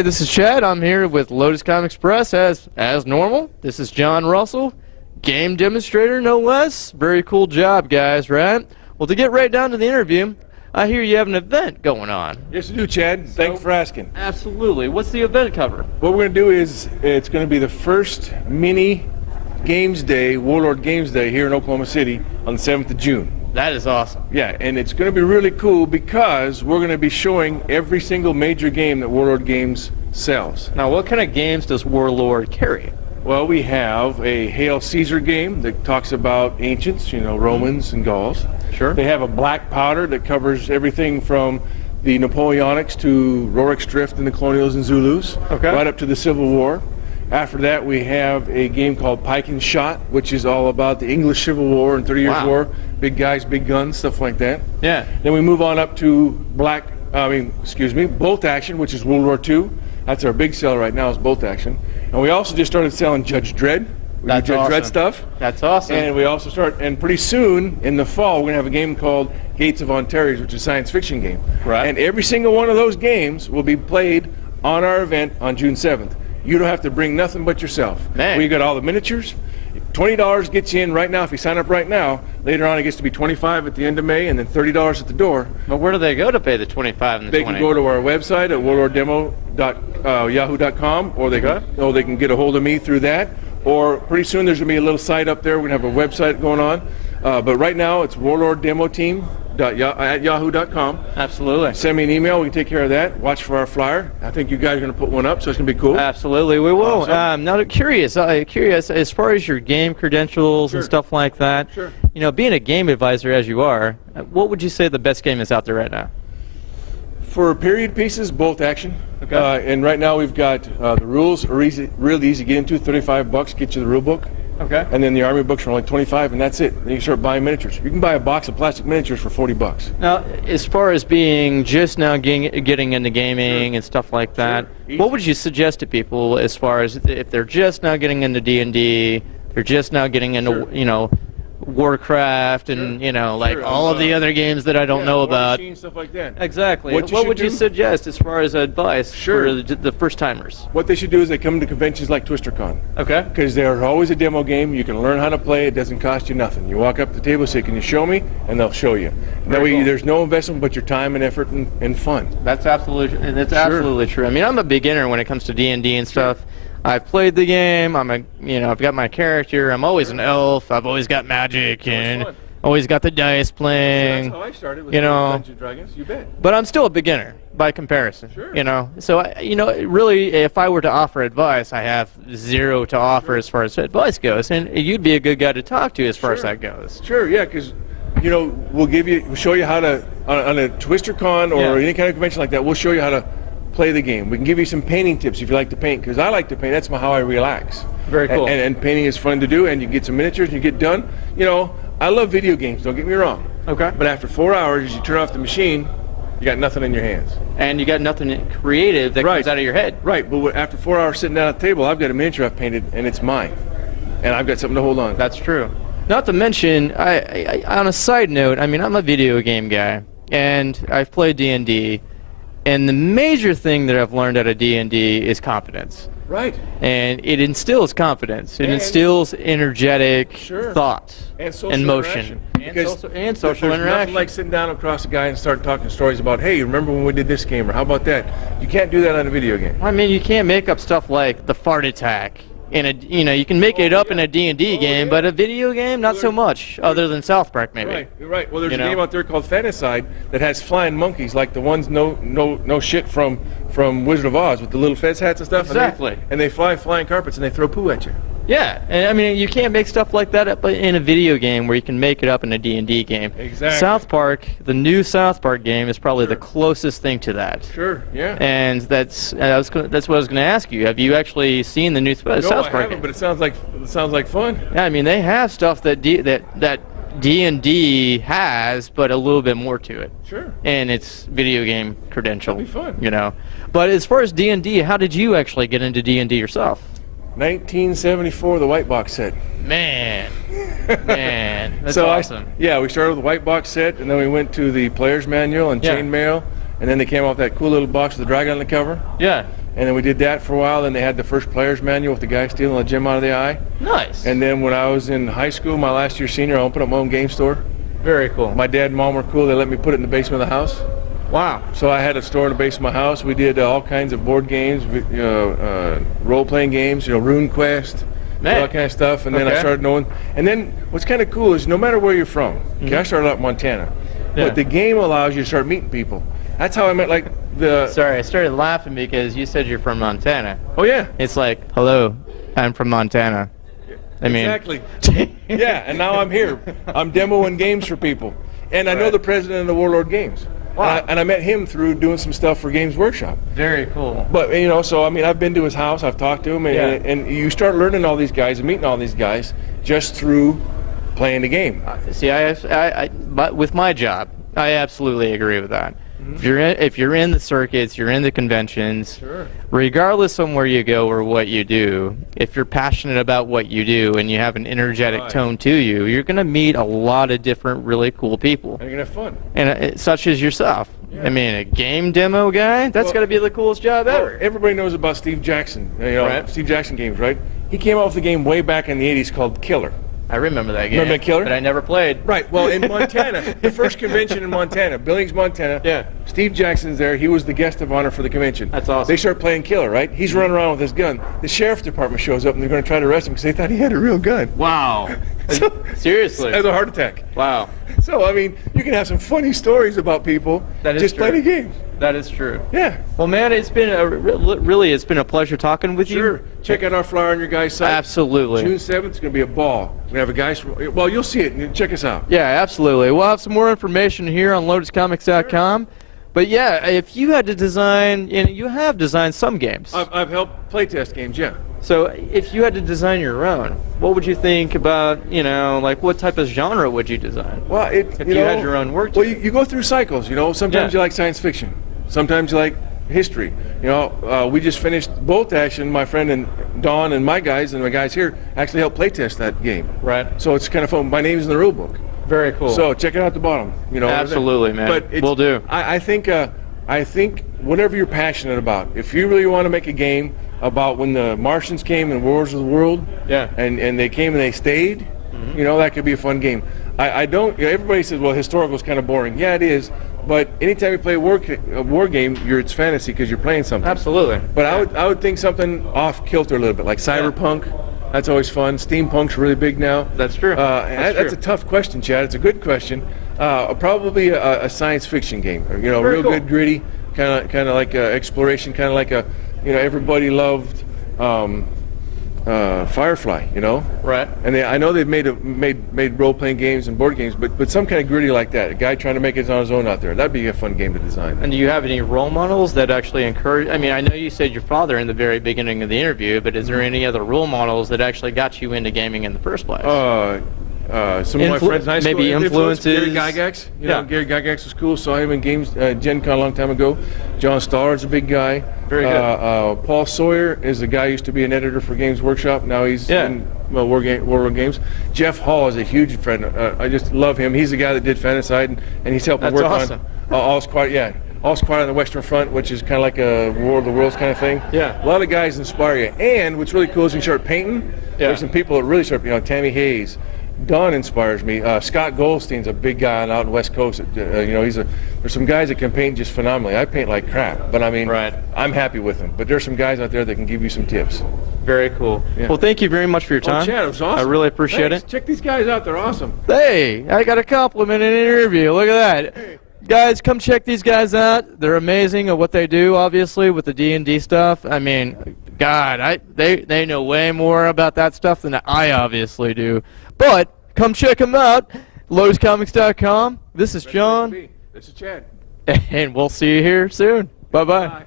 Hey, this is Chad. I'm here with Lotus Comics Press as normal. This is John Russell, game demonstrator, no less. Very cool job, guys, right? Well, to get right down to the interview, I hear you have an event going on. Yes, we do, Chad. Thanks for asking. Absolutely. What's the event cover? What we're going to do is it's going to be the first mini Games Day, Warlord Games Day here in Oklahoma City on the 7th of June. That is awesome. Yeah, and it's going to be really cool because we're going to be showing every single major game that Warlord Games sells. Now, what kind of games does Warlord carry? Well, we have a Hail Caesar game that talks about ancients, you know, Romans and Gauls. Sure. They have a black powder that covers everything from the Napoleonics to Rorik's Drift and the Colonials and Zulus, right up to the Civil War. After that, we have a game called Pike and Shot, which is all about the English Civil War and 30 Years' War. Big guys, big guns, stuff like that. Yeah. Then we move on up to Bolt Action, which is World War II. That's our big seller right now, is Bolt Action. And we also just started selling Judge Dredd. We do Judge Dredd stuff. That's awesome. And we also and pretty soon in the fall, we're going to have a game called Gates of Ontario, which is a science fiction game. Right. And every single one of those games will be played on our event on June 7th. You don't have to bring nothing but yourself. Man. We got all the miniatures. $20 gets you in right now if you sign up right now. Later on, it gets to be $25 at the end of May, and then $30 at the door. But where do they go to pay the $25 and the $20? They can go to our website at warlorddemo.yahoo.com, or they can get a hold of me through that. Or pretty soon there's going to be a little site up there. We're going to have a website going on. But right now it's warlorddemoteam.yahoo.com. Absolutely. Send me an email. We can take care of that. Watch for our flyer. I think you guys are going to put one up, so it's going to be cool. Absolutely, we will. Awesome. Now, curious as far as your game credentials and stuff like that. Sure. You know, being a game advisor as you are, what would you say the best game is out there right now? For period pieces, Bolt Action. Okay. And right now we've got the rules are really easy to get into. $35 get you the rule book. Okay. And then the army books are only $25, and that's it. Then you start buying miniatures. You can buy a box of plastic miniatures for $40. Now, as far as being just now getting into gaming and stuff like that, what would you suggest to people as far as if they're just now getting into D&D, they're just now getting into, you know, Warcraft and all of the other games that I don't know about. Machine, stuff like that. Exactly. What would you suggest as far as advice for the first timers? What they should do is they come to conventions like TwisterCon. Okay. Because there's always a demo game. You can learn how to play. It doesn't cost you nothing. You walk up to the table, say, "Can you show me?" And they'll show you. That way, there's no investment but your time and effort and fun. That's absolutely true. I mean, I'm a beginner when it comes to D&D and stuff. I've played the game. I've got my character. I'm always an elf. I've always got magic and always got the dice playing. So that's how I started with Dungeons and Dragons. You bet. But I'm still a beginner by comparison. Sure. So really, if I were to offer advice, I have zero to offer as far as advice goes, and you'd be a good guy to talk to as far as that goes. Sure. Yeah, because we'll show you how to on a TwisterCon or any kind of convention like that. We'll show you how to play the game. We can give you some painting tips if you like to paint, because I like to paint. That's how I relax. Very cool. And painting is fun to do, and you get some miniatures and you get done. I love video games, don't get me wrong. Okay. But after 4 hours, you turn off the machine, you got nothing in your hands. And you got nothing creative that comes out of your head. Right, but after 4 hours sitting down at the table, I've got a miniature I've painted, and it's mine. And I've got something to hold on. That's true. Not to mention, I on a side note, I'm a video game guy, and I've played D&D. And the major thing that I've learned out of D&D is confidence. Right. And it instills confidence. It instills energetic thought and motion. And social interaction. There's nothing like sitting down across a guy and start talking stories about, hey, remember when we did this game, or how about that? You can't do that on a video game. I mean, you can't make up stuff like the fart attack. You can make it up in a D&D game, but a video game, not so much, other than South Park, maybe. Right, you're right. Well, there's a game out there called Fantaside that has flying monkeys, like the ones no shit from Wizard of Oz with the little fez hats and stuff. Exactly. And they fly flying carpets and they throw poo at you. Yeah, and I mean, you can't make stuff like that up in a video game where you can make it up in a D&D game. Exactly. South Park, the new South Park game, is probably the closest thing to that. Sure, yeah. And that's what I was going to ask you. Have you actually seen the new South Park I haven't, game? but it sounds like fun. Yeah, I mean, they have stuff that D&D has, but a little bit more to it. Sure. And it's video game credential. That'd be fun. But as far as D&D, how did you actually get into D&D yourself? 1974, the white box set. Man, that's awesome. We started with the white box set, and then we went to the player's manual and chain mail, and then they came off that cool little box with the dragon on the cover. Yeah. And then we did that for a while. Then they had the first player's manual with the guy stealing a gem out of the eye. Nice. And then when I was in high school, my last year senior, I opened up my own game store. Very cool. My dad and mom were cool. They let me put it in the basement of the house. Wow. So I had a store in the basement of my house. We did all kinds of board games, role-playing games, Rune Quest, all that kind of stuff. And then I started knowing. And then what's kind of cool is no matter where you're from. Okay, I started out in Montana. Yeah. But the game allows you to start meeting people. That's how I met, like, the... Sorry, I started laughing because you said you're from Montana. Oh, yeah. It's like, hello, I'm from Montana. I mean... Exactly. Yeah, and now I'm here. I'm demoing games for people. And I know the president of the Warlord Games. Wow. And I met him through doing some stuff for Games Workshop. Very cool. But, so, I mean, I've been to his house, I've talked to him, and you start learning all these guys and meeting all these guys just through playing the game. See, but with my job, I absolutely agree with that. If you're in the circuits, you're in the conventions, regardless of where you go or what you do, if you're passionate about what you do and you have an energetic tone to you, you're going to meet a lot of different really cool people. And you're going to have fun. And such as yourself. Yeah. I mean, a game demo guy, that's got to be the coolest job ever. Everybody knows about Steve Jackson, Steve Jackson Games, right? He came out with a game way back in the 80s called Killer. I remember that game. Remember that Killer? But I never played. Right. Well, in Montana, the first convention in Montana, Billings, Montana. Steve Jackson's there. He was the guest of honor for the convention. That's awesome. They start playing Killer, right? He's running around with his gun. The sheriff's department shows up, and they're going to try to arrest him because they thought he had a real gun. Wow. Seriously? Has a heart attack. Wow. So, I mean, you can have some funny stories about people just playing a game. That is true. Yeah. Well, man, it's been it's been a pleasure talking with you. Sure. Check out our flyer on your guys' site. Absolutely. June 7th is going to be a ball. We have a guys. Well, you'll see it. Check us out. Yeah, absolutely. We'll have some more information here on LotusComics.com. Sure. But yeah, if you had to design, you have designed some games. I've helped playtest games. Yeah. So if you had to design your own, what would you think about, like what type of genre would you design? Well, if you had your own work. Well, you go through cycles. Sometimes you like science fiction. Sometimes you like history. We just finished Bolt Action. My friend and Don and my guys here actually helped playtest that game. Right. So it's kind of fun. My name's in the rule book. Very cool. So check it out at the bottom. Absolutely, man. But will do. I think whatever you're passionate about, if you really want to make a game about when the Martians came and Wars of the World, and they came and they stayed, that could be a fun game. I don't. Everybody says, well, historical is kind of boring. Yeah, it is. But anytime you play a war game, it's fantasy because you're playing something. Absolutely. But I would think something off kilter a little bit, like cyberpunk. That's always fun. Steampunk's really big now. That's true. That's a tough question, Chad. It's a good question. Probably a science fiction game. Real good, gritty, kind of like exploration, kind of like everybody loved Firefly, Right. And I know they've made role-playing games and board games, but some kind of gritty like that. A guy trying to make it on his own out there. That'd be a fun game to design. And do you have any role models that actually encourage? I mean, I know you said your father in the very beginning of the interview, but is there any other role models that actually got you into gaming in the first place? Some of my friends in high school. Maybe influences. Gary Gygax. Gary Gygax was cool. Saw him in games, Gen Con a long time ago. John Starr's a big guy. Very good. Paul Sawyer is a guy who used to be an editor for Games Workshop. Now he's in Warlord Games. Jeff Hall is a huge friend. I just love him. He's the guy that did Fantaside, and he's helping work on All's Quiet. All's Quiet on the Western Front, which is kind of like a War of the Worlds kind of thing. Yeah. A lot of guys inspire you. And what's really cool is when you start painting, there's some people that really start, Tammy Hayes. Don inspires me. Scott Goldstein's a big guy out on the West Coast. There's some guys that can paint just phenomenally. I paint like crap, but I mean, I'm happy with them. But there's some guys out there that can give you some tips. Very cool. Yeah. Well, thank you very much for your time. Chad, it was awesome. I really appreciate it. Check these guys out. They're awesome. Hey, I got a compliment in an interview. Look at that. Hey. Guys, come check these guys out. They're amazing at what they do, obviously, with the D&D stuff. I mean, God, they know way more about that stuff than I obviously do. But come check them out. LotusComics.com. This is John. This is Chad. And we'll see you here soon. Bye-bye.